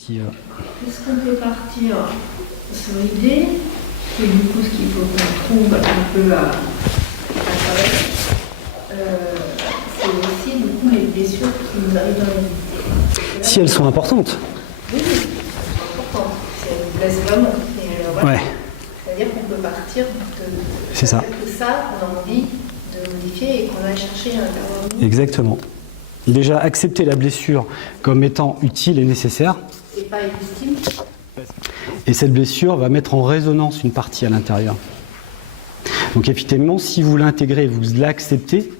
Est-ce qu'on peut partir sur l'idée que du coup ce qu'il faut qu'on trouve un peu à travailler, c'est aussi du coup les blessures qui nous arrivent dans la vie. Si elles sont importantes. Oui, c'est important. Ça nous blesse vraiment. Et, voilà. Ouais. C'est-à-dire qu'on peut partir de C'est ça. que ça, on a envie de modifier et qu'on a cherché à l'intérieur de nous. Exactement. Déjà, accepter la blessure comme étant utile et nécessaire. Et pas illégitime. Et cette blessure va mettre en résonance une partie à l'intérieur. Donc effectivement, si vous l'intégrez, vous l'acceptez,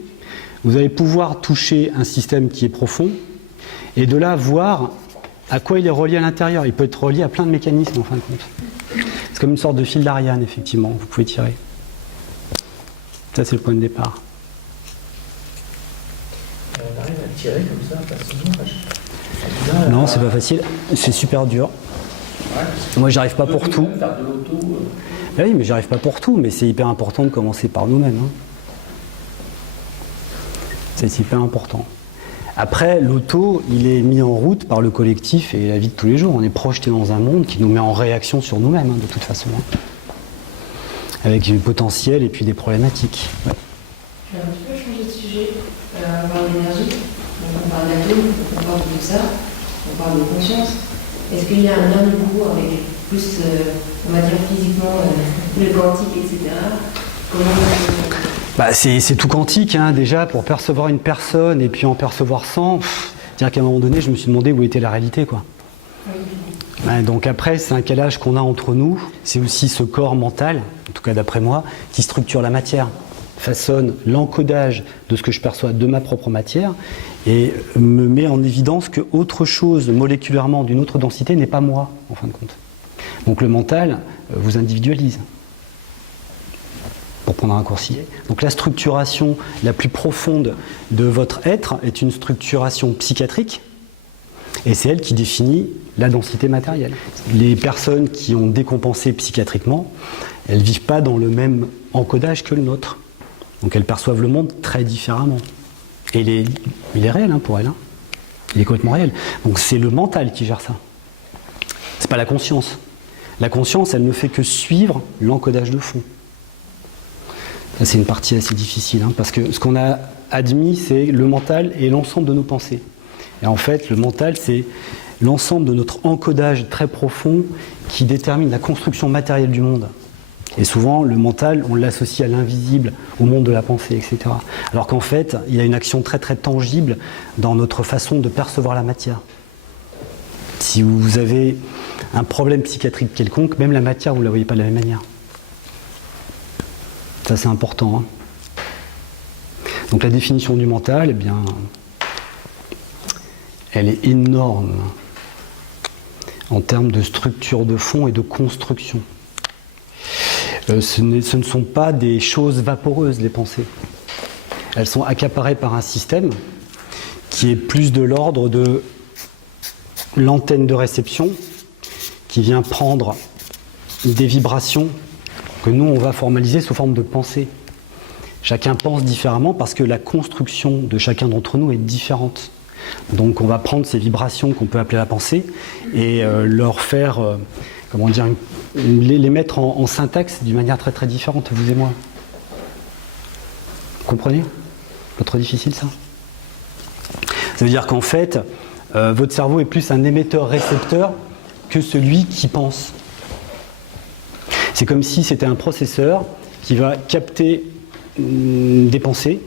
vous allez pouvoir toucher un système qui est profond et de là voir à quoi il est relié à l'intérieur. Il peut être relié à plein de mécanismes en fin de compte. C'est comme une sorte de fil d'Ariane, effectivement, vous pouvez tirer. Ça, c'est le point de départ. On arrive à tirer comme ça facilement. Non, c'est pas facile, c'est super dur. Moi, j'arrive pas pour tout. Faire de l'auto. Oui, mais j'arrive pas pour tout, mais c'est hyper important de commencer par nous-mêmes. Hein. C'est hyper important. Après, l'auto, il est mis en route par le collectif et la vie de tous les jours. On est projeté dans un monde qui nous met en réaction sur nous-mêmes, hein, de toute façon. Hein. Avec du potentiel et puis des problématiques. Ouais. Je vais un petit peu changer de sujet. On parle d'énergie, on parle d'atome, on parle de ça, on parle de conscience. Est-ce qu'il y a un lien du coup avec plus, on va dire physiquement, le quantique, etc. Comment c'est tout quantique, hein, déjà, pour percevoir une personne et puis en percevoir 100. C'est-à-dire qu'à un moment donné, je me suis demandé où était la réalité, quoi. Ouais, donc après, c'est un calage qu'on a entre nous. C'est aussi ce corps mental, en tout cas d'après moi, qui structure la matière, façonne l'encodage de ce que je perçois de ma propre matière et me met en évidence que autre chose moléculairement d'une autre densité n'est pas moi, en fin de compte. Donc le mental vous individualise, pour prendre un raccourci. Donc la structuration la plus profonde de votre être est une structuration psychiatrique et c'est elle qui définit la densité matérielle. Les personnes qui ont décompensé psychiatriquement, elles ne vivent pas dans le même encodage que le nôtre. Donc elles perçoivent le monde très différemment. Et il est réel, hein, pour elles. Hein. Il est complètement réel. Donc c'est le mental qui gère ça. C'est pas la conscience. La conscience, elle ne fait que suivre l'encodage de fond. Ça, c'est une partie assez difficile, hein, parce que ce qu'on a admis, c'est le mental et l'ensemble de nos pensées. Et en fait, le mental, c'est l'ensemble de notre encodage très profond qui détermine la construction matérielle du monde. Et souvent, le mental, on l'associe à l'invisible, au monde de la pensée, etc. Alors qu'en fait, il y a une action très très tangible dans notre façon de percevoir la matière. Si vous avez un problème psychiatrique quelconque, même la matière, vous ne la voyez pas de la même manière. Ça, c'est important. Hein. Donc la définition du mental, eh bien, elle est énorme en termes de structure de fond et de construction. Ce ne sont pas des choses vaporeuses, les pensées. Elles sont accaparées par un système qui est plus de l'ordre de l'antenne de réception qui vient prendre des vibrations que nous, on va formaliser sous forme de pensée. Chacun pense différemment parce que la construction de chacun d'entre nous est différente. Donc on va prendre ces vibrations qu'on peut appeler la pensée et leur faire... comment dire, les mettre en syntaxe d'une manière très très différente, vous et moi. Vous comprenez? Pas trop difficile ça? Ça veut dire qu'en fait, votre cerveau est plus un émetteur-récepteur que celui qui pense. C'est comme si c'était un processeur qui va capter des pensées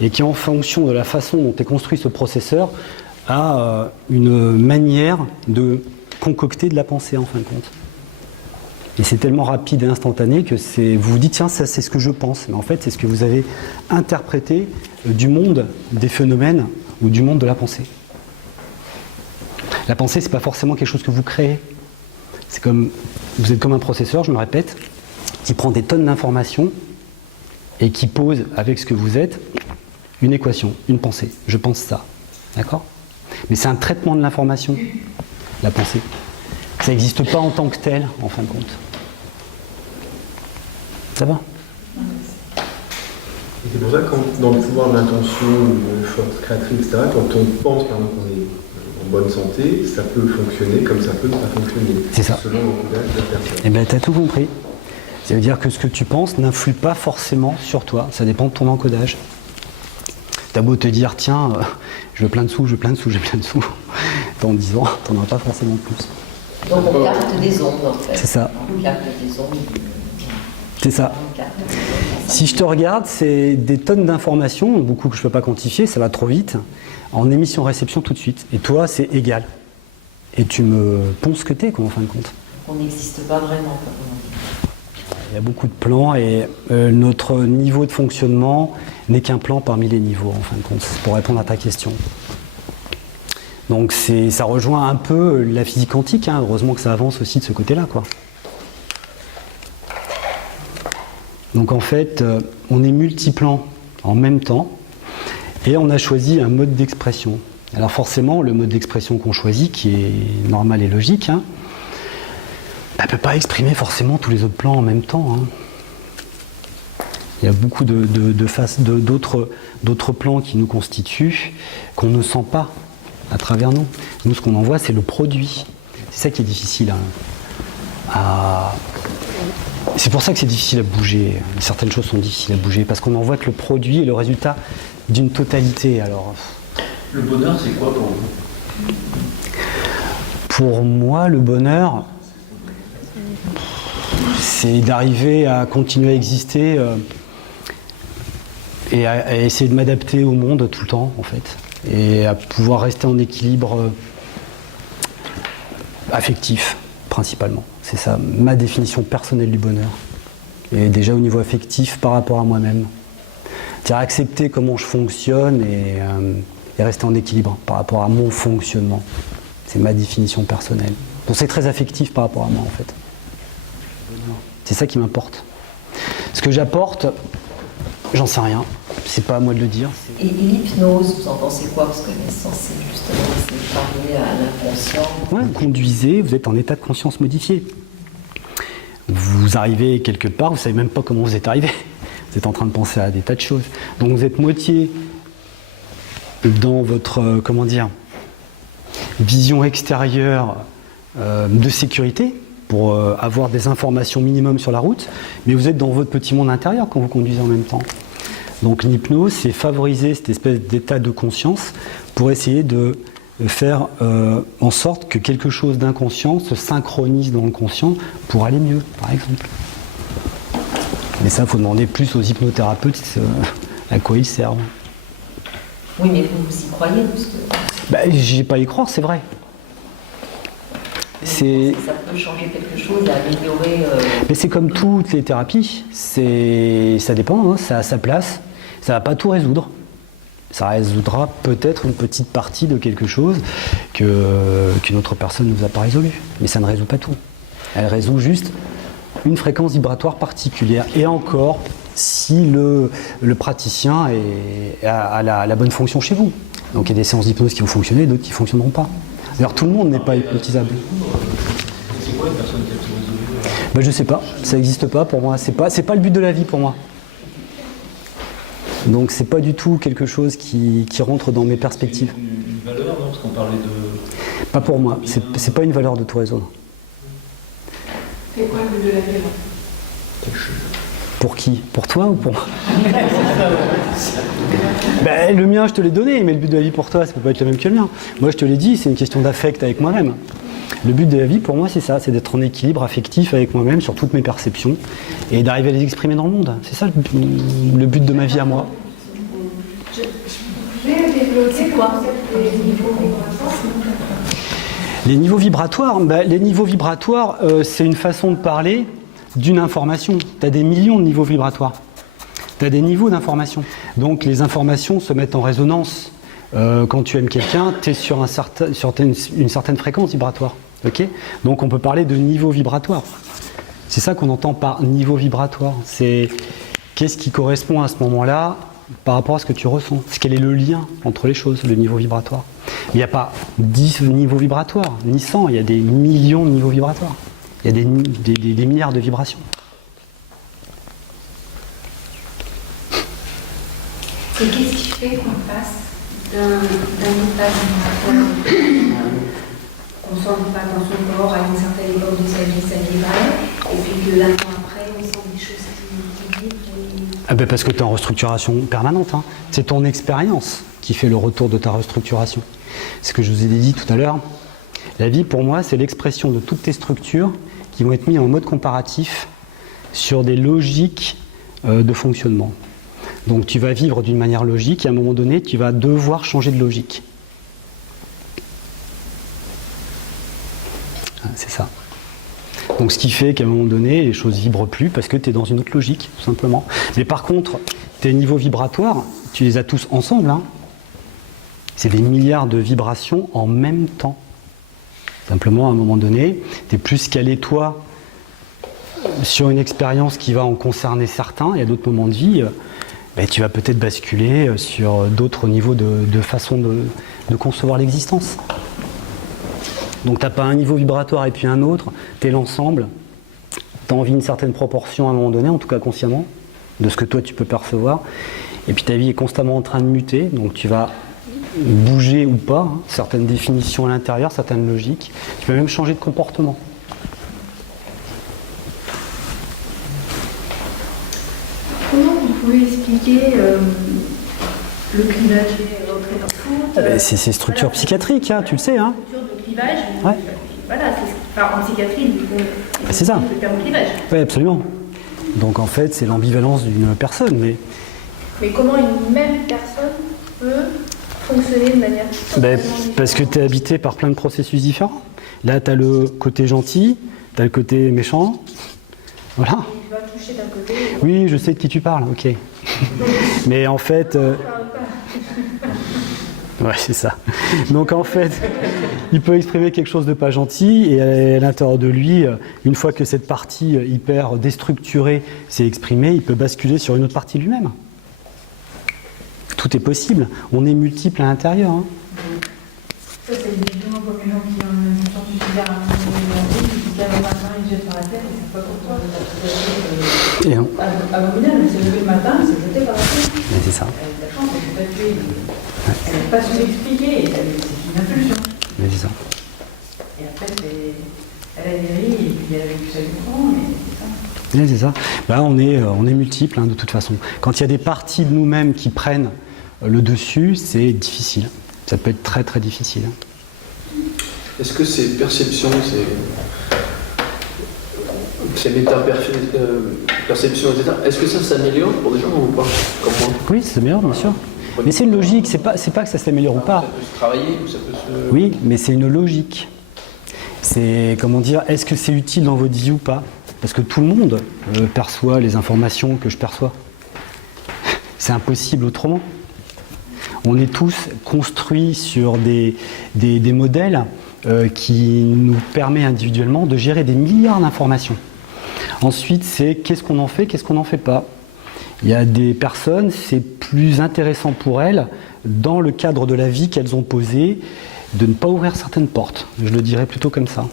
et qui, en fonction de la façon dont est construit ce processeur, a une manière de concocter de la pensée en fin de compte. Et c'est tellement rapide et instantané que vous vous dites tiens, ça c'est ce que je pense, mais en fait c'est ce que vous avez interprété du monde des phénomènes ou du monde de la pensée. La pensée, c'est pas forcément quelque chose que vous créez. C'est comme, vous êtes comme un processeur, je me répète, qui prend des tonnes d'informations et qui pose avec ce que vous êtes une équation, une pensée. Je pense ça, d'accord? Mais c'est un traitement de l'information, la pensée. Ça n'existe pas en tant que tel, en fin de compte. Ça va? Et c'est pour ça que dans le pouvoir de l'intention, de force créatrice, etc., quand on pense, par exemple, on bonne santé, ça peut fonctionner comme ça peut ne pas fonctionner. C'est ça. Selon l'encodage de la personne. Eh bien, tu as tout compris. Ça veut dire que ce que tu penses n'influe pas forcément sur toi. Ça dépend de ton encodage. T'as beau te dire, tiens, je veux plein de sous, je veux plein de sous, j'ai plein de sous. Dans 10 ans, t'en auras pas forcément plus. Donc on capte des ondes en fait. C'est ça. On capte des ondes. C'est ça. On capte des ondes. Si je te regarde, c'est des tonnes d'informations, beaucoup que je ne peux pas quantifier, ça va trop vite, en émission-réception tout de suite. Et toi, c'est égal. Et tu me ponces que t'es, quoi, en fin de compte. On n'existe pas vraiment, comme on dit. Il y a beaucoup de plans et notre niveau de fonctionnement n'est qu'un plan parmi les niveaux, en fin de compte, pour répondre à ta question. Donc ça rejoint un peu la physique quantique, hein. Heureusement que ça avance aussi de ce côté-là, quoi. Donc en fait, on est multiplans en même temps et on a choisi un mode d'expression. Alors forcément, le mode d'expression qu'on choisit, qui est normal et logique, hein, ne peut pas exprimer forcément tous les autres plans en même temps. Hein. Il y a beaucoup d'autres plans qui nous constituent, qu'on ne sent pas à travers nous. Nous, ce qu'on en voit, c'est le produit. C'est ça qui est difficile C'est pour ça que c'est difficile à bouger. Certaines choses sont difficiles à bouger, parce qu'on n'en voit que le produit et le résultat d'une totalité. Alors, Le bonheur, c'est quoi pour vous? pour moi, le bonheur, c'est d'arriver à continuer à exister et à essayer de m'adapter au monde tout le temps, en fait. Et à pouvoir rester en équilibre affectif, principalement. C'est ça, ma définition personnelle du bonheur. Et déjà au niveau affectif par rapport à moi-même. C'est-à-dire accepter comment je fonctionne et rester en équilibre par rapport à mon fonctionnement. C'est ma définition personnelle. Donc c'est très affectif par rapport à moi, en fait. C'est ça qui m'importe. Ce que j'apporte, j'en sais rien. C'est pas à moi de le dire. Et l'hypnose, vous en pensez quoi? Parce que l'essence, c'est justement c'est parler à l'inconscient. Ouais, vous conduisez, vous êtes en état de conscience modifié. Vous arrivez quelque part, vous ne savez même pas comment vous êtes arrivé. Vous êtes en train de penser à des tas de choses. Donc vous êtes moitié dans votre, vision extérieure de sécurité, pour avoir des informations minimum sur la route, mais vous êtes dans votre petit monde intérieur quand vous conduisez en même temps. Donc l'hypnose, c'est favoriser cette espèce d'état de conscience pour essayer de faire en sorte que quelque chose d'inconscient se synchronise dans le conscient pour aller mieux, par exemple. Mais ça, il faut demander plus aux hypnothérapeutes à quoi ils servent. Oui, mais vous y croyez, parce que... J'y ai pas à y croire, c'est vrai. Ça peut changer quelque chose, améliorer... Mais c'est comme toutes les thérapies, ça dépend, hein, ça a sa place, ça va pas tout résoudre. Ça résoudra peut-être une petite partie de quelque chose qu'une autre personne ne nous a pas résolu. Mais ça ne résout pas tout. Elle résout juste une fréquence vibratoire particulière. Et encore, si le praticien a la bonne fonction chez vous. Donc il y a des séances d'hypnose qui vont fonctionner, d'autres qui ne fonctionneront pas. D'ailleurs, tout le monde n'est pas hypnotisable. C'est quoi une personne qui a tout résolu? Je sais pas, ça n'existe pas pour moi. C'est pas le but de la vie pour moi. Donc c'est pas du tout quelque chose qui rentre dans mes perspectives. Une valeur, non? Parce qu'on parlait de... Pas pour moi, c'est pas une valeur de tout résoudre. C'est quoi le but de la vie alors? Pour qui? Pour toi ou pour moi? Le mien, je te l'ai donné, mais le but de la vie pour toi, ça peut pas être le même que le mien. Moi, je te l'ai dit, c'est une question d'affect avec moi-même. Le but de la vie, pour moi, c'est ça, c'est d'être en équilibre affectif avec moi-même sur toutes mes perceptions et d'arriver à les exprimer dans le monde. C'est ça le but de ma vie à moi. C'est quoi les niveaux vibratoires? Les niveaux vibratoires, c'est une façon de parler d'une information. Tu as des millions de niveaux vibratoires. Tu as des niveaux d'information. Donc les informations se mettent en résonance. Quand tu aimes quelqu'un, tu es sur une certaine fréquence vibratoire. Okay, donc on peut parler de niveau vibratoire. C'est ça qu'on entend par niveau vibratoire. C'est qu'est-ce qui correspond à ce moment-là par rapport à ce que tu ressens. Quel est le lien entre les choses, le niveau vibratoire. Il n'y a pas 10 niveaux vibratoires, ni 100, il y a des millions de niveaux vibratoires. Il y a des milliards de vibrations. Et qu'est-ce qui fait qu'on passe d'un état vibratoire qu'on ne sent pas dans son corps à une certaine époque de sa vie, ça vibrait, et puis que 1 an après, on sent des choses qui vibrent. Ah ben parce que tu es en restructuration permanente. Hein. C'est ton expérience qui fait le retour de ta restructuration. C'est ce que je vous ai dit tout à l'heure. La vie, pour moi, c'est l'expression de toutes tes structures qui vont être mises en mode comparatif sur des logiques de fonctionnement. Donc tu vas vivre d'une manière logique et à un moment donné, tu vas devoir changer de logique. C'est ça. Donc ce qui fait qu'à un moment donné, les choses vibrent plus parce que tu es dans une autre logique, tout simplement. Mais par contre, tes niveaux vibratoires, tu les as tous ensemble. Hein. C'est des milliards de vibrations en même temps. Simplement, à un moment donné, tu es plus calé, toi, sur une expérience qui va en concerner certains, et à d'autres moments de vie, tu vas peut-être basculer sur d'autres niveaux de façon de concevoir l'existence. Donc tu n'as pas un niveau vibratoire et puis un autre, tu es l'ensemble, tu as envie d'une certaine proportion à un moment donné, en tout cas consciemment, de ce que toi tu peux percevoir, et puis ta vie est constamment en train de muter, donc tu vas bouger ou pas, hein, certaines définitions à l'intérieur, certaines logiques, tu peux même changer de comportement. Comment vous pouvez expliquer le clivage rentré dans le foot C'est structure psychiatrique, hein, tu le sais. Hein. Structure de clivage. Ouais. Voilà, en psychiatrie, C'est ça. le terme clivage. Oui, absolument. Donc en fait, c'est l'ambivalence d'une personne, Mais comment une même personne peut fonctionner de manière parce que tu es habité par plein de processus différents. Là, tu as le côté gentil, tu as le côté méchant. Voilà. Il va toucher d'un côté. Oui, je sais de qui tu parles, ok. Mais en fait... Ouais, c'est ça. Donc en fait, il peut exprimer quelque chose de pas gentil et à l'intérieur de lui, une fois que cette partie hyper déstructurée s'est exprimée, il peut basculer sur une autre partie de lui-même. Tout est possible. On est multiple à l'intérieur. Hein. Ça, c'est justement comme les gens qui ont une sorte de suicidaire à un moment donné, qui se lèvent le matin, ils jettent par la tête, et c'est pas pour toi. Et non. Abominable, elle s'est levée le matin, elle s'est jetée par la tête. Mais c'est ça. Elle a de la chance, elle s'est pas tuée. Elle n'a pas su l'expliquer, c'est une impulsion. Mais c'est ça. Et après, elle a guéri, et puis elle a vécu sa vie courant, et c'est ça. Oui, c'est ça. Bah, on est multiples, hein, de toute façon. Quand il y a des parties de nous-mêmes qui prennent le dessus, c'est difficile. Ça peut être très très difficile. Est-ce que ces perceptions, ces méta-perceptions, etc., est-ce que ça s'améliore pour des gens ou pas, comme moi? Oui, ça s'améliore, bien sûr. Mais c'est une logique, c'est pas que ça s'améliore ou pas. Ça peut se travailler, ou ça peut se... Oui, mais c'est une logique. C'est, comment dire, est-ce que c'est utile dans votre vie ou pas? Parce que tout le monde perçoit les informations que je perçois. C'est impossible autrement. On est tous construits sur des modèles qui nous permettent individuellement de gérer des milliards d'informations. Ensuite, c'est qu'est-ce qu'on en fait, qu'est-ce qu'on n'en fait pas. Il y a des personnes, c'est plus intéressant pour elles, dans le cadre de la vie qu'elles ont posée, de ne pas ouvrir certaines portes. Je le dirais plutôt comme ça.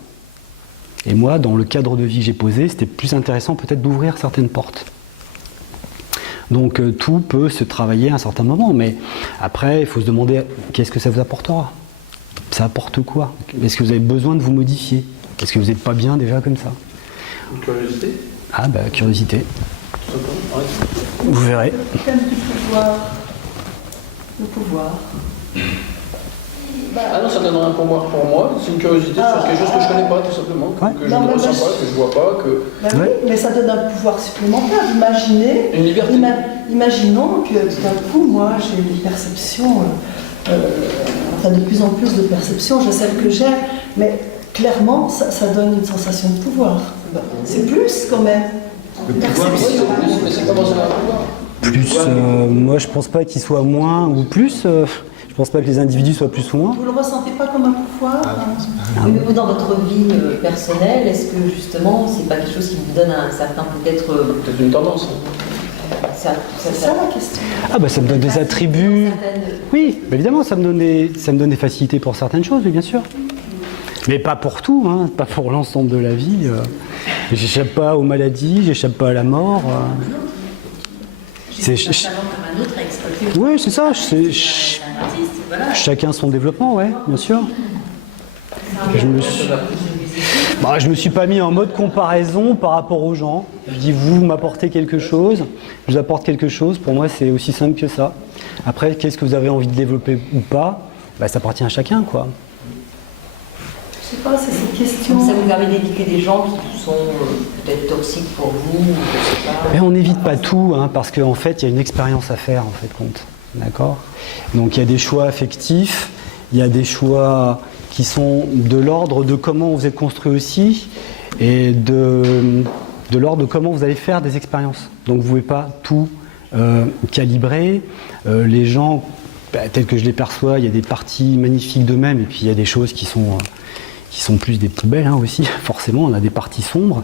Et moi, dans le cadre de vie que j'ai posé, c'était plus intéressant peut-être d'ouvrir certaines portes. Donc tout peut se travailler à un certain moment, mais après, il faut se demander qu'est-ce que ça vous apportera. Ça apporte quoi? Est-ce que vous avez besoin de vous modifier? Est-ce que vous n'êtes pas bien déjà comme ça? Une curiosité? Ah bah, curiosité. Tout simplement, ouais. Vous verrez. Thème du pouvoir. Le pouvoir. Ah non, ça donne un pouvoir pour moi, c'est une curiosité sur quelque chose que je connais pas, tout simplement, que je ne ressens pas, que je vois pas, que... Ben oui, mais ça donne un pouvoir supplémentaire d'imaginer. Une liberté. Imaginons que tout d'un coup, moi, j'ai des perceptions, enfin de plus en plus de perceptions, j'ai celles que j'ai, mais clairement, ça donne une sensation de pouvoir. C'est plus quand même. Perception. Mais c'est comment ça va pouvoir? Plus, moi je pense pas qu'il soit moins ou plus. Je pense pas que les individus soient plus ou moins. Vous le ressentez pas comme un pouvoir? Oui, mais vous, dans votre vie personnelle, est-ce que justement, c'est pas quelque chose qui vous donne un certain peut-être... Peut-être une tendance. C'est ça la question. Ah bah ça me donne des attributs. Oui, bah évidemment, ça me donne des facilités pour certaines choses, oui, bien sûr. Mais pas pour tout, hein, pas pour l'ensemble de la vie. J'échappe pas aux maladies, j'échappe pas à la mort. C'est un talent comme un d'autre à exploiter. Oui, c'est ça. C'est un artiste, voilà. Chacun son développement, ouais, bien sûr. Je me suis pas mis en mode comparaison par rapport aux gens. Je dis vous m'apportez quelque chose, je vous apporte quelque chose. Pour moi, c'est aussi simple que ça. Après, qu'est-ce que vous avez envie de développer ou pas, ça appartient à chacun, quoi. Je sais pas, c'est cette question. Ça vous permet d'éviter des gens qui sont peut-être toxiques pour vous, je sais pas. Mais on n'évite pas tout, parce qu'en fait, il y a une expérience à faire, en fait, compte. D'accord ? Donc, il y a des choix affectifs, il y a des choix qui sont de l'ordre de comment vous êtes construit aussi, et de l'ordre de comment vous allez faire des expériences. Donc, vous ne pouvez pas tout calibrer. Les gens, tels que je les perçois, il y a des parties magnifiques d'eux-mêmes, et puis il y a des choses qui sont plus des poubelles aussi, forcément, on a des parties sombres.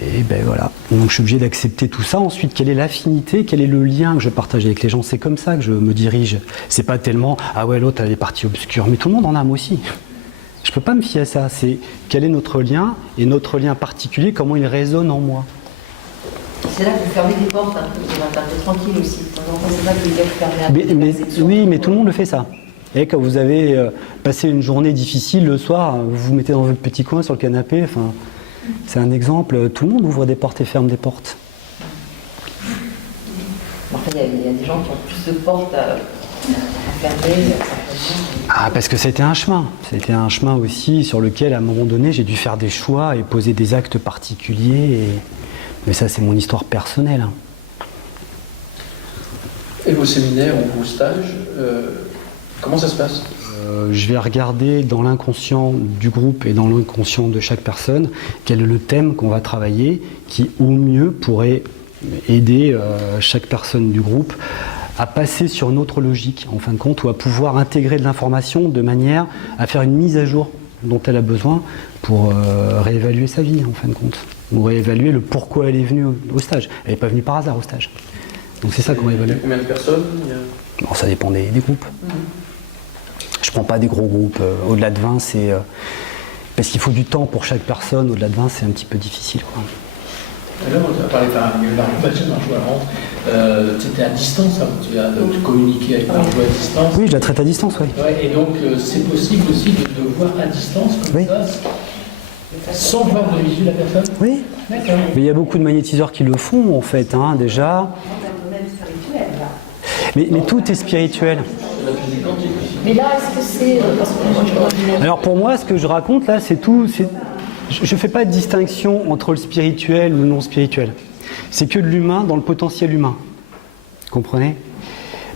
Et voilà. Donc je suis obligé d'accepter tout ça. Ensuite, quelle est l'affinité, quel est le lien que je partage avec les gens? C'est comme ça que je me dirige. C'est pas tellement ah ouais, l'autre a des parties obscures, mais tout le monde en a, moi aussi. Je peux pas me fier à ça. C'est quel est notre lien, et notre lien particulier, comment il résonne en moi. C'est là que vous fermez des portes un peu, vous êtes un peu tranquille aussi. C'est là que vous fermez un peu. Oui, mais tout le monde le fait ça. Et quand vous avez passé une journée difficile le soir, vous vous mettez dans votre petit coin sur le canapé, c'est un exemple, tout le monde ouvre des portes et ferme des portes. Enfin, il y a des gens qui ont plus de portes à fermer. Parce que c'était un chemin. C'était un chemin aussi sur lequel, à un moment donné, j'ai dû faire des choix et poser des actes particuliers. Mais ça, c'est mon histoire personnelle. Et vos séminaires ou vos stages, comment ça se passe ? Je vais regarder dans l'inconscient du groupe et dans l'inconscient de chaque personne quel est le thème qu'on va travailler qui, au mieux, pourrait aider chaque personne du groupe à passer sur une autre logique, en fin de compte, ou à pouvoir intégrer de l'information de manière à faire une mise à jour dont elle a besoin pour réévaluer sa vie, en fin de compte, ou réévaluer le pourquoi elle est venue au stage. Elle n'est pas venue par hasard au stage. Donc c'est ça qu'on réévalue. Il y a combien de personnes ? Bon, ça dépend des groupes. Je ne prends pas des gros groupes. Au-delà de 20, c'est... parce qu'il faut du temps pour chaque personne. Au-delà de 20, c'est un petit peu difficile, quoi. Alors, on a parlé de Marjo. C'était à distance, tu as communiqué avec Marjo à distance. Oui, je la traite à distance, oui. Ouais, et donc, c'est possible aussi de voir à distance, comme ça, sans voir de visu la personne ? Oui. D'accord. Mais il y a beaucoup de magnétiseurs qui le font, en fait, déjà. Mais tout est spirituel. Mais là, est-ce que c'est... Alors pour moi, ce que je raconte là, c'est tout. Je ne fais pas de distinction entre le spirituel ou le non spirituel. C'est que de l'humain dans le potentiel humain. Vous comprenez ?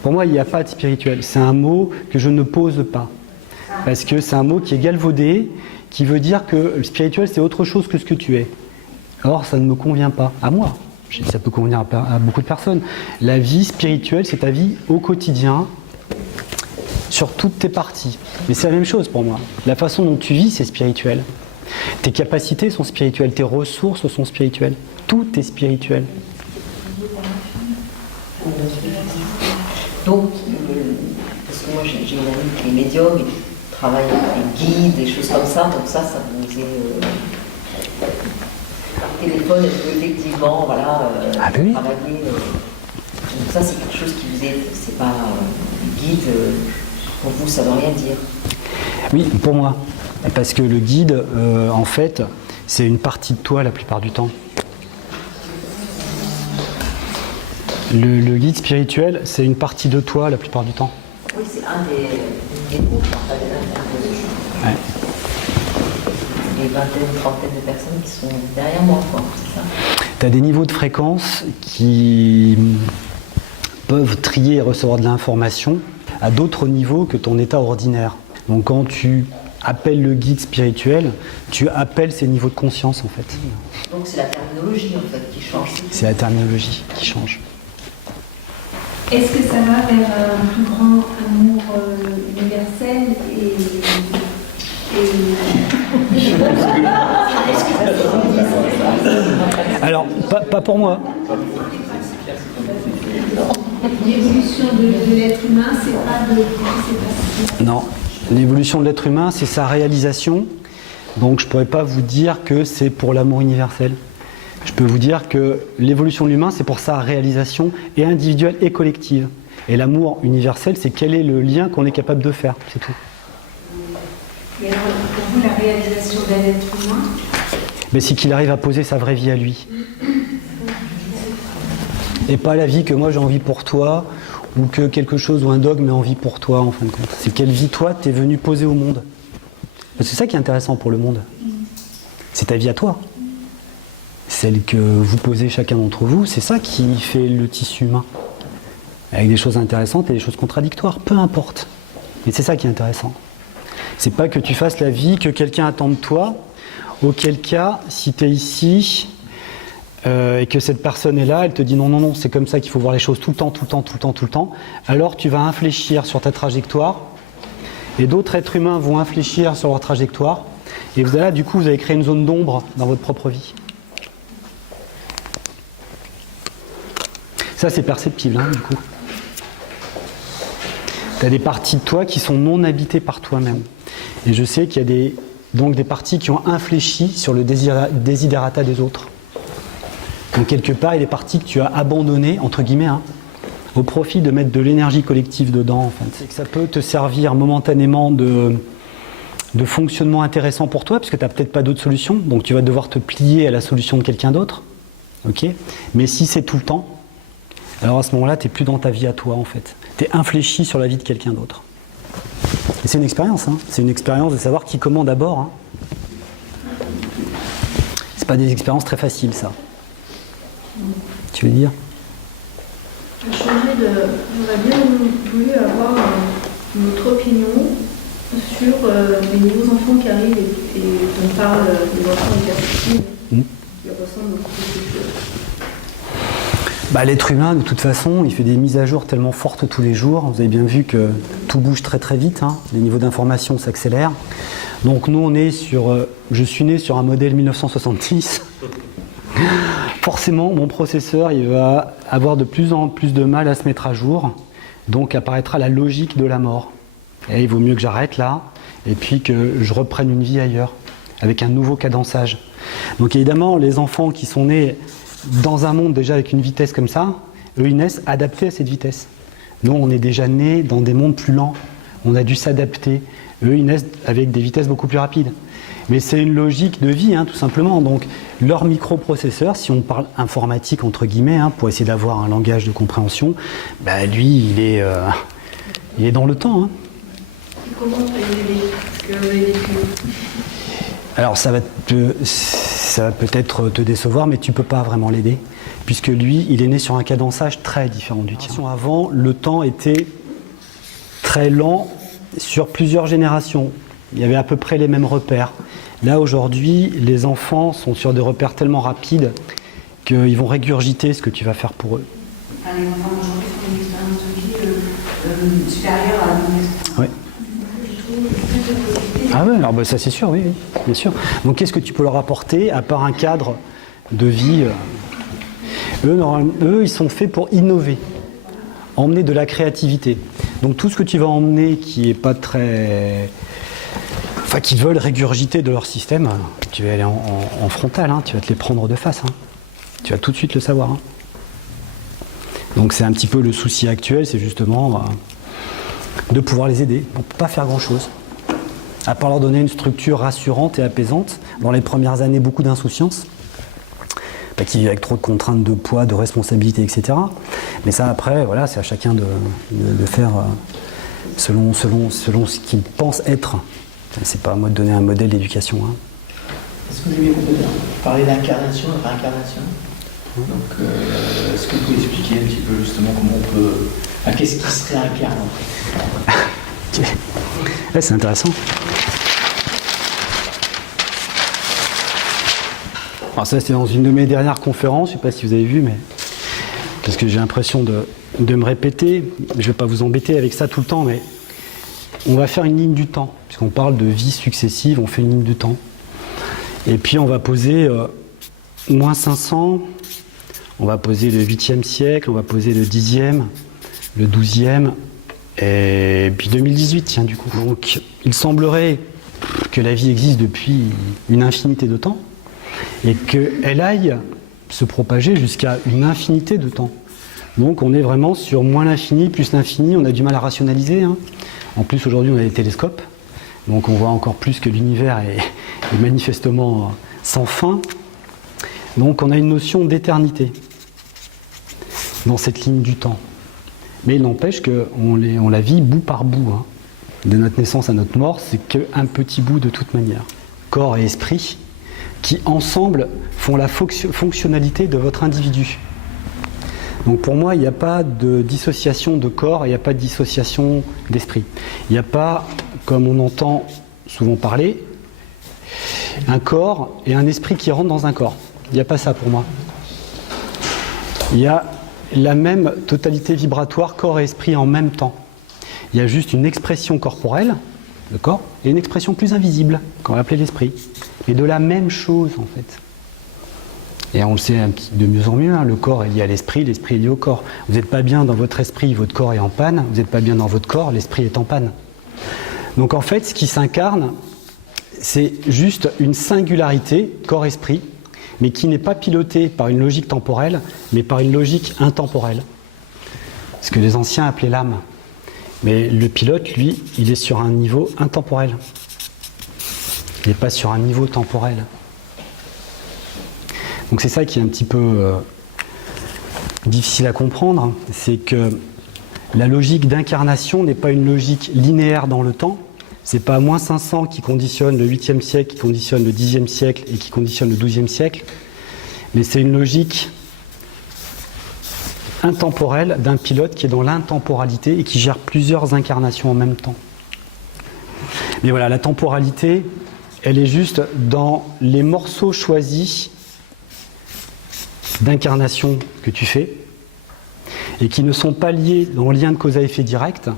Pour moi, il n'y a pas de spirituel. C'est un mot que je ne pose pas. Parce que c'est un mot qui est galvaudé, qui veut dire que le spirituel, c'est autre chose que ce que tu es. Or, ça ne me convient pas. À moi. Ça peut convenir à beaucoup de personnes. La vie spirituelle, c'est ta vie au quotidien, sur toutes tes parties. Mais c'est la même chose pour moi. La façon dont tu vis, c'est spirituel. Tes capacités sont spirituelles, tes ressources sont spirituelles. Tout est spirituel. Donc, parce que moi j'ai une amie qui est médium et qui travaille avec des guides, des choses comme ça, donc ça vous est... par téléphone, est-ce que effectivement, voilà, Oui. travailler... donc ça c'est quelque chose qui vous aide, c'est pas guide, pour vous ça ne veut rien dire. Oui, pour moi. Parce que le guide, en fait, c'est une partie de toi la plupart du temps. Le guide spirituel, c'est une partie de toi la plupart du temps. Oui, c'est un des groupes, en fait, Ouais. des vingtaines, trentaines de personnes qui sont derrière moi, quoi, c'est ça. Tu as des niveaux de fréquence qui peuvent trier et recevoir de l'information à d'autres niveaux que ton état ordinaire. Donc quand tu appelles le guide spirituel, tu appelles ces niveaux de conscience en fait. Donc c'est la terminologie en fait qui change. C'est la terminologie qui change. Est-ce que ça va vers un plus grand amour universel Alors, pas pour moi. L'évolution de l'être humain, c'est pas de... Non. L'évolution de l'être humain, c'est sa réalisation. Donc je ne pourrais pas vous dire que c'est pour l'amour universel. Je peux vous dire que l'évolution de l'humain, c'est pour sa réalisation et individuelle et collective. Et l'amour universel, c'est quel est le lien qu'on est capable de faire, c'est tout. Et alors, pour vous, la réalisation d'un être humain, Mais c'est qu'il arrive à poser sa vraie vie à lui. Et pas la vie que moi j'ai envie pour toi, ou que quelque chose ou un dogme a envie pour toi, en fin de compte. C'est quelle vie, toi, t'es venu poser au monde. Parce que c'est ça qui est intéressant pour le monde. C'est ta vie à toi. Celle que vous posez chacun d'entre vous, c'est ça qui fait le tissu humain. Avec des choses intéressantes et des choses contradictoires, peu importe. Et c'est ça qui est intéressant. C'est pas que tu fasses la vie que quelqu'un attend de toi, auquel cas, si tu es ici et que cette personne est là, elle te dit non, non, non, c'est comme ça qu'il faut voir les choses tout le temps, tout le temps, tout le temps, tout le temps, alors tu vas infléchir sur ta trajectoire et d'autres êtres humains vont infléchir sur leur trajectoire et vous allez, du coup, vous allez créer une zone d'ombre dans votre propre vie. Ça, c'est perceptible, hein, du coup. Tu as des parties de toi qui sont non habitées par toi-même. Et je sais qu'il y a donc des parties qui ont infléchi sur le desiderata des autres. Donc quelque part, il y a des parties que tu as abandonnées, entre guillemets, hein, au profit de mettre de l'énergie collective dedans. En fait. C'est que ça peut te servir momentanément de fonctionnement intéressant pour toi, parce que tu n'as peut-être pas d'autre solution, donc tu vas devoir te plier à la solution de quelqu'un d'autre. Okay. Mais si c'est tout le temps, alors à ce moment-là, tu n'es plus dans ta vie à toi, en fait. Tu es infléchi sur la vie de quelqu'un d'autre. Et c'est une expérience, hein. C'est une expérience de savoir qui comment d'abord. Hein. C'est pas des expériences très faciles, ça. Tu veux dire? J'aurais bien voulu avoir notre opinion sur les nouveaux enfants qui arrivent et on parle des enfants hypersensibles qui ressemblent beaucoup à quelque chose. Bah, l'être humain, de toute façon, il fait des mises à jour tellement fortes tous les jours. Vous avez bien vu que tout bouge très très vite. Hein. Les niveaux d'information s'accélèrent. Donc nous, je suis né sur un modèle 1966. Forcément, mon processeur, il va avoir de plus en plus de mal à se mettre à jour. Donc apparaîtra la logique de la mort. Et il vaut mieux que j'arrête là, et puis que je reprenne une vie ailleurs, avec un nouveau cadençage. Donc évidemment, les enfants qui sont nés dans un monde déjà avec une vitesse comme ça, eux, ils naissent adaptés à cette vitesse. Nous, on est déjà nés dans des mondes plus lents. On a dû s'adapter. Eux, ils naissent avec des vitesses beaucoup plus rapides. Mais c'est une logique de vie, hein, tout simplement. Donc, leur microprocesseur, si on parle informatique, entre guillemets, hein, pour essayer d'avoir un langage de compréhension, bah, lui, il est dans le temps. Hein. Comment on peut l'aider? Parce que vous avez vécu. Alors, ça va peut-être te décevoir, mais tu ne peux pas vraiment l'aider, puisque lui, il est né sur un cadençage très différent du tien. Avant, le temps était très lent sur plusieurs générations. Il y avait à peu près les mêmes repères. Là, aujourd'hui, les enfants sont sur des repères tellement rapides qu'ils vont régurgiter ce que tu vas faire pour eux. enfin, les enfants aujourd'hui font une expérience de vie supérieure à nous. Ouais. Ah ouais, alors bah, ça c'est sûr, oui, bien sûr. Donc qu'est-ce que tu peux leur apporter à part un cadre de vie eux, ils sont faits pour innover, emmener de la créativité. Donc tout ce que tu vas emmener qui est pas très... Enfin, qui veulent régurgiter de leur système, tu vas aller en frontal, hein, tu vas te les prendre de face. Hein. Tu vas tout de suite le savoir. Hein. Donc c'est un petit peu le souci actuel, c'est justement de pouvoir les aider. On ne peut pas faire grand-chose. À part leur donner une structure rassurante et apaisante. Dans les premières années, beaucoup d'insouciance, qui vit avec trop de contraintes de poids, de responsabilité, etc. Mais ça, après, voilà, c'est à chacun de faire selon ce qu'il pense être. C'est pas à moi de donner un modèle d'éducation. Hein. Est-ce que vous avez parlé d'incarnation, de réincarnation? Donc, est-ce que vous pouvez expliquer un petit peu justement comment on peut... qu'est-ce qui se réincarne en fait? Okay. Ouais, c'est intéressant. Alors ça, c'était dans une de mes dernières conférences, je ne sais pas si vous avez vu, mais parce que j'ai l'impression de me répéter, je ne vais pas vous embêter avec ça tout le temps, mais on va faire une ligne du temps, puisqu'on parle de vie successive, on fait une ligne du temps. Et puis on va poser moins 500, on va poser le 8e siècle, on va poser le 10e, le 12e, et puis 2018, tiens, du coup. Donc il semblerait que la vie existe depuis une infinité de temps, et qu'elle aille se propager jusqu'à une infinité de temps. Donc on est vraiment sur moins l'infini, plus l'infini, on a du mal à rationaliser. Hein. En plus aujourd'hui on a des télescopes, donc on voit encore plus que l'univers est manifestement sans fin. Donc on a une notion d'éternité dans cette ligne du temps. Mais il n'empêche qu'on la vit bout par bout. Hein. De notre naissance à notre mort, c'est qu'un petit bout de toute manière. Corps et esprit, qui ensemble font la fonctionnalité de votre individu. Donc pour moi, il n'y a pas de dissociation de corps, il n'y a pas de dissociation d'esprit. Il n'y a pas, comme on entend souvent parler, un corps et un esprit qui rentrent dans un corps. Il n'y a pas ça pour moi. Il y a la même totalité vibratoire, corps et esprit en même temps. Il y a juste une expression corporelle, le corps, et une expression plus invisible, qu'on va appeler l'esprit. Mais de la même chose, en fait. Et on le sait de mieux en mieux, hein, le corps est lié à l'esprit est lié au corps. Vous n'êtes pas bien dans votre esprit, votre corps est en panne. Vous n'êtes pas bien dans votre corps, l'esprit est en panne. Donc en fait, ce qui s'incarne, c'est juste une singularité, corps-esprit, mais qui n'est pas pilotée par une logique temporelle, mais par une logique intemporelle. Ce que les anciens appelaient l'âme. Mais le pilote, lui, il est sur un niveau intemporel. Il n'est pas sur un niveau temporel. Donc c'est ça qui est un petit peu difficile à comprendre, c'est que la logique d'incarnation n'est pas une logique linéaire dans le temps. C'est pas moins 500 qui conditionne le 8e siècle, qui conditionne le 10e siècle et qui conditionne le 12e siècle. Mais c'est une logique intemporelle d'un pilote qui est dans l'intemporalité et qui gère plusieurs incarnations en même temps. Mais voilà, la temporalité, elle est juste dans les morceaux choisis d'incarnation que tu fais et qui ne sont pas liés en lien de cause à effet direct,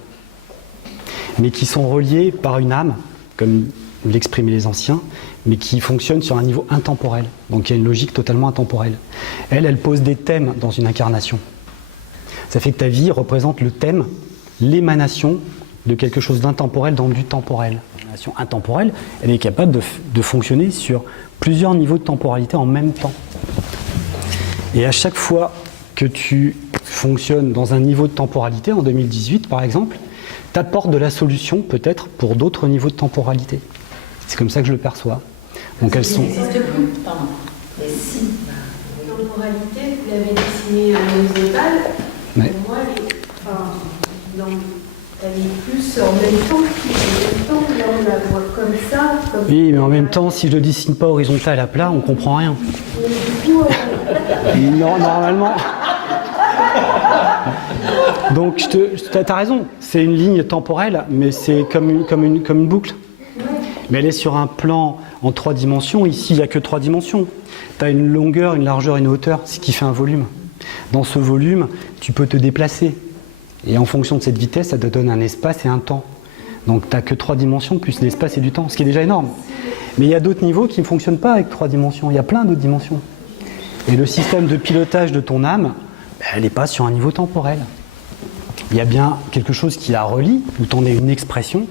mais qui sont reliés par une âme, comme l'exprimaient les anciens, mais qui fonctionnent sur un niveau intemporel. Donc il y a une logique totalement intemporelle. Elle pose des thèmes dans une incarnation. Ça fait que ta vie représente le thème, l'émanation de quelque chose d'intemporel dans du temporel. L'émanation intemporelle, elle est capable de fonctionner sur plusieurs niveaux de temporalité en même temps. Et à chaque fois que tu fonctionnes dans un niveau de temporalité, en 2018 par exemple, tu apportes de la solution peut-être pour d'autres niveaux de temporalité. C'est comme ça que je le perçois. Donc elles sont... n'existe plus. Pardon. Mais si, la temporalité, vous l'avez dessinée à l'horizontale, Ouais. pour moi, elle est plus en même temps. En même temps, là, on la voit comme ça. Oui, mais en même temps, si je ne dessine pas horizontal à plat, on ne comprend rien. Mais du coup, Non, normalement... Donc, tu as raison, c'est une ligne temporelle, mais c'est comme une boucle. Mais elle est sur un plan en 3 dimensions. Ici, il n'y a que 3 dimensions. Tu as une longueur, une largeur et une hauteur, ce qui fait un volume. Dans ce volume, tu peux te déplacer. Et en fonction de cette vitesse, ça te donne un espace et un temps. Donc, tu n'as que 3 dimensions, plus l'espace et du temps, ce qui est déjà énorme. Mais il y a d'autres niveaux qui ne fonctionnent pas avec 3 dimensions. Il y a plein d'autres dimensions. Et le système de pilotage de ton âme, elle n'est pas sur un niveau temporel. Il y a bien quelque chose qui la relie, où tu en es une expression,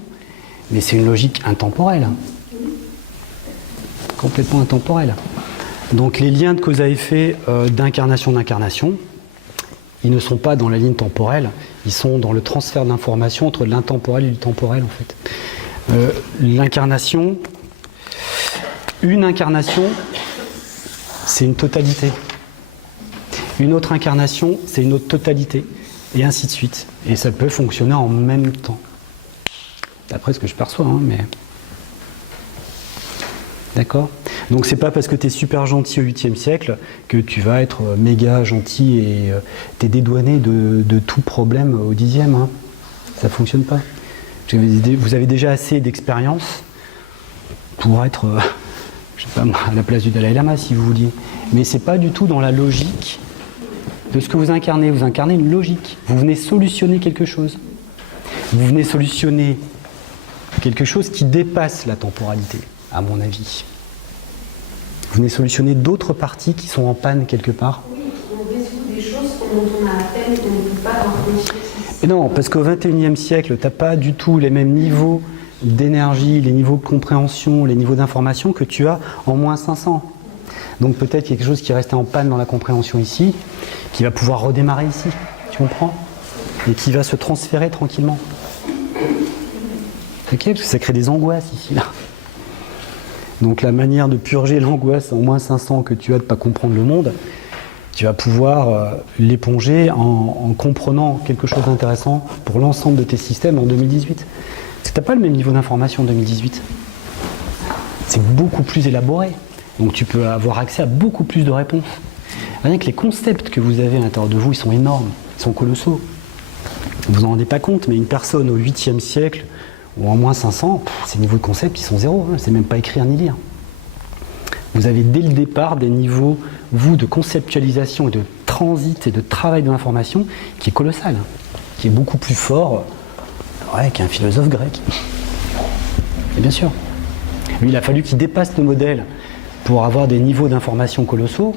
mais c'est une logique intemporelle. Complètement intemporelle. Donc les liens de cause à effet d'incarnation, ils ne sont pas dans la ligne temporelle, ils sont dans le transfert d'informations entre l'intemporel et le temporel en fait. L'incarnation, une incarnation, c'est une totalité. Une autre incarnation, c'est une autre totalité. Et ainsi de suite. Et ça peut fonctionner en même temps. D'après ce que je perçois, hein, mais... D'accord ? Donc c'est pas parce que tu es super gentil au 8e siècle que tu vas être méga gentil et t'es dédouané de tout problème au 10e. Hein. Ça fonctionne pas. Vous avez déjà assez d'expérience pour être, je sais pas moi, à la place du Dalai Lama si vous vouliez. Mais c'est pas du tout dans la logique de ce que vous incarnez. Vous incarnez une logique. Vous venez solutionner quelque chose. Vous venez solutionner quelque chose qui dépasse la temporalité, à mon avis. Vous venez solutionner d'autres parties qui sont en panne quelque part. oui, on résout des choses dont on a à peine, qu'on ne peut pas en conscience. Et non, parce qu'au XXIe siècle, tu n'as pas du tout les mêmes niveaux d'énergie, les niveaux de compréhension, les niveaux d'information que tu as en moins 500. Donc peut-être qu'il y a quelque chose qui est resté en panne dans la compréhension ici, qui va pouvoir redémarrer ici, tu comprends? Et qui va se transférer tranquillement. Ok, parce que ça crée des angoisses ici, là. Donc la manière de purger l'angoisse en moins 500 que tu as de ne pas comprendre le monde, tu vas pouvoir l'éponger en comprenant quelque chose d'intéressant pour l'ensemble de tes systèmes en 2018. Parce que tu n'as pas le même niveau d'information en 2018. C'est beaucoup plus élaboré. Donc tu peux avoir accès à beaucoup plus de réponses. Rien que les concepts que vous avez à l'intérieur de vous, ils sont énormes, ils sont colossaux. Vous en rendez pas compte, mais une personne au 8e siècle, ou en moins 500, ces niveaux de concepts qui sont zéro, hein, c'est même pas écrire ni lire. Vous avez dès le départ des niveaux, vous, de conceptualisation et de transit et de travail de l'information qui est colossal, hein, qui est beaucoup plus fort qu'un philosophe grec. Et bien sûr. Lui, il a fallu qu'il dépasse le modèle pour avoir des niveaux d'information colossaux.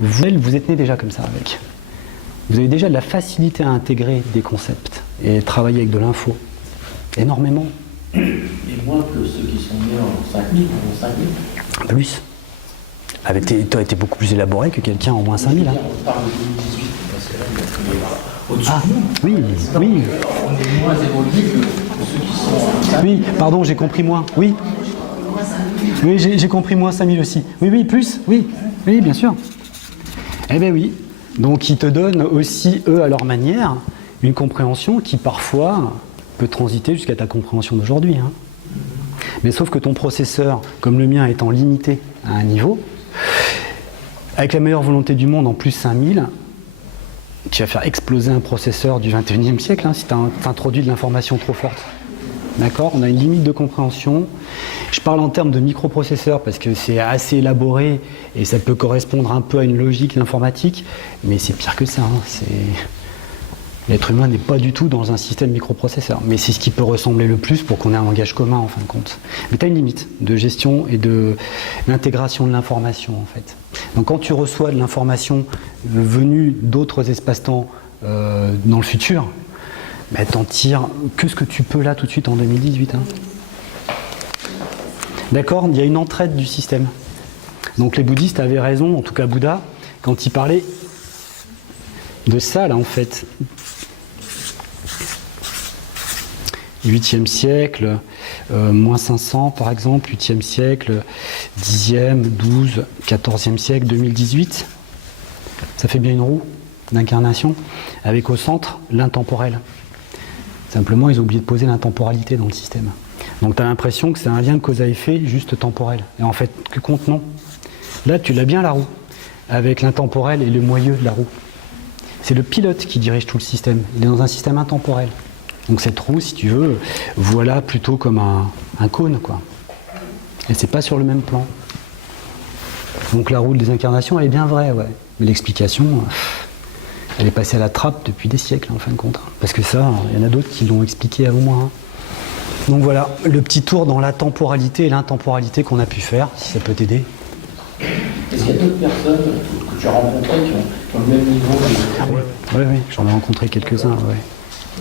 Vous êtes né déjà comme ça avec. Vous avez déjà de la facilité à intégrer des concepts et travailler avec de l'info. Énormément. Et moins que ceux qui sont nés en 5000 ou en 5000. Plus. Tu as été beaucoup plus élaboré que quelqu'un en moins 5000. Hein. On parle de 2018, parce que là, il est au-dessus Ah, de nous. oui, oui. On est moins évolué que ceux qui sont en 5000. Oui, pardon, j'ai compris moins. Oui. Oui, j'ai compris moins 5000 aussi. Oui, oui, plus. Oui, oui, bien sûr. Eh bien oui. Donc ils te donnent aussi, eux, à leur manière, une compréhension qui parfois peut transiter jusqu'à ta compréhension d'aujourd'hui. Hein. Mais sauf que ton processeur, comme le mien étant limité à un niveau, avec la meilleure volonté du monde en plus 5000, tu vas faire exploser un processeur du 21e siècle hein, si tu introduis de l'information trop forte. D'accord ? On a une limite de compréhension. Je parle en termes de microprocesseurs parce que c'est assez élaboré et ça peut correspondre un peu à une logique d'informatique, mais c'est pire que ça. Hein. L'être humain n'est pas du tout dans un système microprocesseur, mais c'est ce qui peut ressembler le plus pour qu'on ait un langage commun en fin de compte. Mais tu as une limite de gestion et d'intégration de l'information en fait. Donc quand tu reçois de l'information venue d'autres espaces-temps dans le futur, bah, t'en tires que ce que tu peux là tout de suite en 2018. Hein. D'accord ? Il y a une entraide du système. Donc les bouddhistes avaient raison, en tout cas Bouddha, quand il parlait de ça là en fait. 8e siècle, moins 500 par exemple, 8e siècle, 10e, 12, 14e siècle, 2018. Ça fait bien une roue d'incarnation, avec au centre l'intemporel. Simplement, ils ont oublié de poser l'intemporalité dans le système. Donc tu as l'impression que c'est un lien de cause à effet juste temporel. Et en fait, que compte non. Là, tu l'as bien la roue, avec l'intemporel et le moyeu de la roue. C'est le pilote qui dirige tout le système. Il est dans un système intemporel. Donc cette roue, si tu veux, voilà plutôt comme un cône, quoi. Et c'est pas sur le même plan. Donc la roue des incarnations, elle est bien vraie, ouais. Mais l'explication, elle est passée à la trappe depuis des siècles, en fin de compte. Parce que ça, il y en a d'autres qui l'ont expliqué avant moi. Hein. Donc voilà, le petit tour dans la temporalité et l'intemporalité qu'on a pu faire, si ça peut t'aider. Est-ce qu'il y a d'autres personnes que tu as rencontrées qui ont le même niveau de... Oui, j'en ai rencontré quelques-uns, ouais.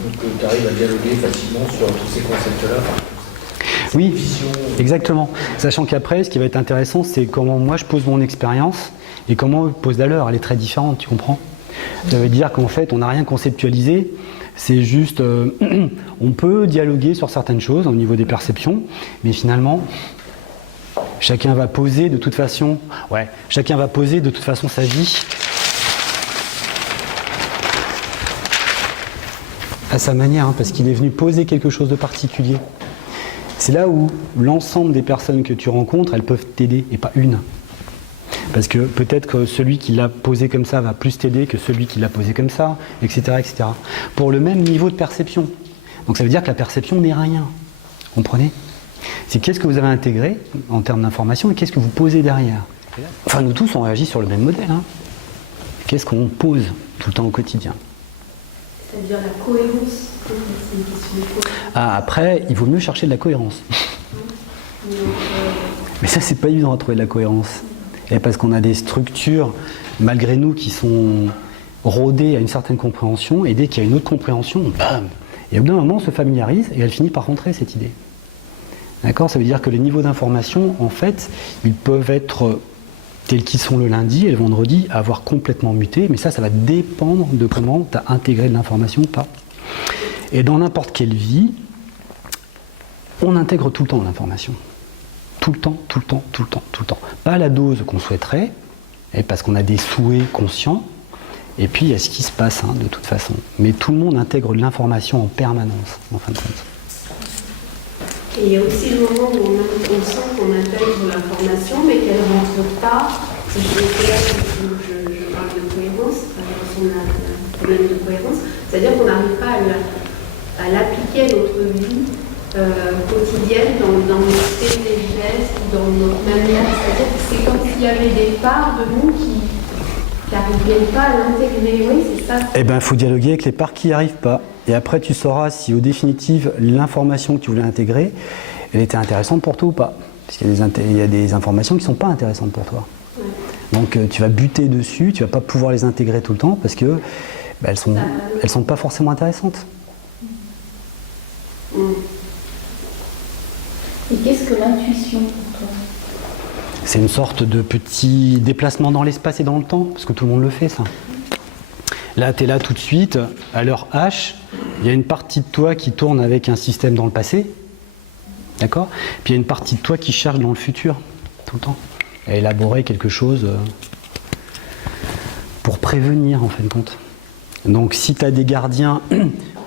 Donc tu arrives à dialoguer facilement sur tous ces concepts-là. Oui, exactement. Sachant qu'après, ce qui va être intéressant, c'est comment moi je pose mon expérience et comment eux posent la leur. Elle est très différente, tu comprends ? Ça veut dire qu'en fait, on n'a rien conceptualisé. C'est juste, on peut dialoguer sur certaines choses au niveau des perceptions, mais finalement, chacun va poser de toute façon sa vie à sa manière, hein, parce qu'il est venu poser quelque chose de particulier. C'est là où l'ensemble des personnes que tu rencontres, elles peuvent t'aider, et pas une. Parce que peut-être que celui qui l'a posé comme ça va plus t'aider que celui qui l'a posé comme ça, etc., etc. Pour le même niveau de perception. Donc ça veut dire que la perception n'est rien. Vous comprenez ? C'est qu'est-ce que vous avez intégré en termes d'information et qu'est-ce que vous posez derrière. Enfin, nous tous, on réagit sur le même modèle. Hein. Qu'est-ce qu'on pose tout le temps au quotidien ? C'est-à-dire la cohérence. C'est une question de cohérence. Ah, après, il vaut mieux chercher de la cohérence. Mais ça, c'est pas évident à trouver de la cohérence. Et parce qu'on a des structures, malgré nous, qui sont rodées à une certaine compréhension, et dès qu'il y a une autre compréhension, bam ! Et au bout d'un moment, on se familiarise et elle finit par rentrer, cette idée. D'accord ? Ça veut dire que les niveaux d'information, en fait, ils peuvent être telles qu'ils sont le lundi et le vendredi, avoir complètement muté, mais ça va dépendre de comment tu as intégré de l'information ou pas. Et dans n'importe quelle vie, on intègre tout le temps l'information. Tout le temps, tout le temps, tout le temps, tout le temps. Pas à la dose qu'on souhaiterait, et parce qu'on a des souhaits conscients, et puis il y a ce qui se passe de toute façon. Mais tout le monde intègre de l'information en permanence, en fin de compte. Et il y a aussi le moment où on sent qu'on intègre l'information, mais qu'elle ne rentre pas. Je parle de cohérence, on a un problème de cohérence, c'est-à-dire qu'on n'arrive pas à l'appliquer à notre vie quotidienne, dans nos faits et gestes, dans notre manière. C'est-à-dire que c'est comme s'il y avait des parts de nous qui n'arrivaient pas à l'intégrer. Oui, c'est ça. Eh bien, il faut dialoguer avec les parts qui n'y arrivent pas. Et après, tu sauras si, au définitive, l'information que tu voulais intégrer, elle était intéressante pour toi ou pas. Parce qu'il y a des informations qui ne sont pas intéressantes pour toi. Ouais. Donc, tu vas buter dessus, tu ne vas pas pouvoir les intégrer tout le temps parce que elles sont pas forcément intéressantes. Et qu'est-ce que l'intuition pour toi? C'est une sorte de petit déplacement dans l'espace et dans le temps, parce que tout le monde le fait, ça. Là, tu es là tout de suite, à l'heure H, il y a une partie de toi qui tourne avec un système dans le passé, d'accord? Puis il y a une partie de toi qui cherche dans le futur, tout le temps, à élaborer quelque chose pour prévenir, en fin de compte. Donc, si tu as des gardiens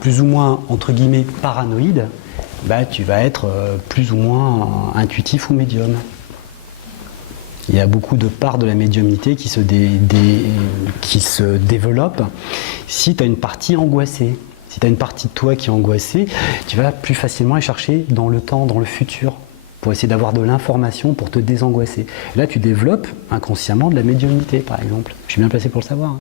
plus ou moins, entre guillemets, paranoïdes, tu vas être plus ou moins intuitif ou médium. Il y a beaucoup de parts de la médiumnité qui se développent si tu as une partie angoissée. Si tu as une partie de toi qui est angoissée, tu vas plus facilement aller chercher dans le temps, dans le futur, pour essayer d'avoir de l'information pour te désangoisser. Là, tu développes inconsciemment de la médiumnité, par exemple. Je suis bien placé pour le savoir.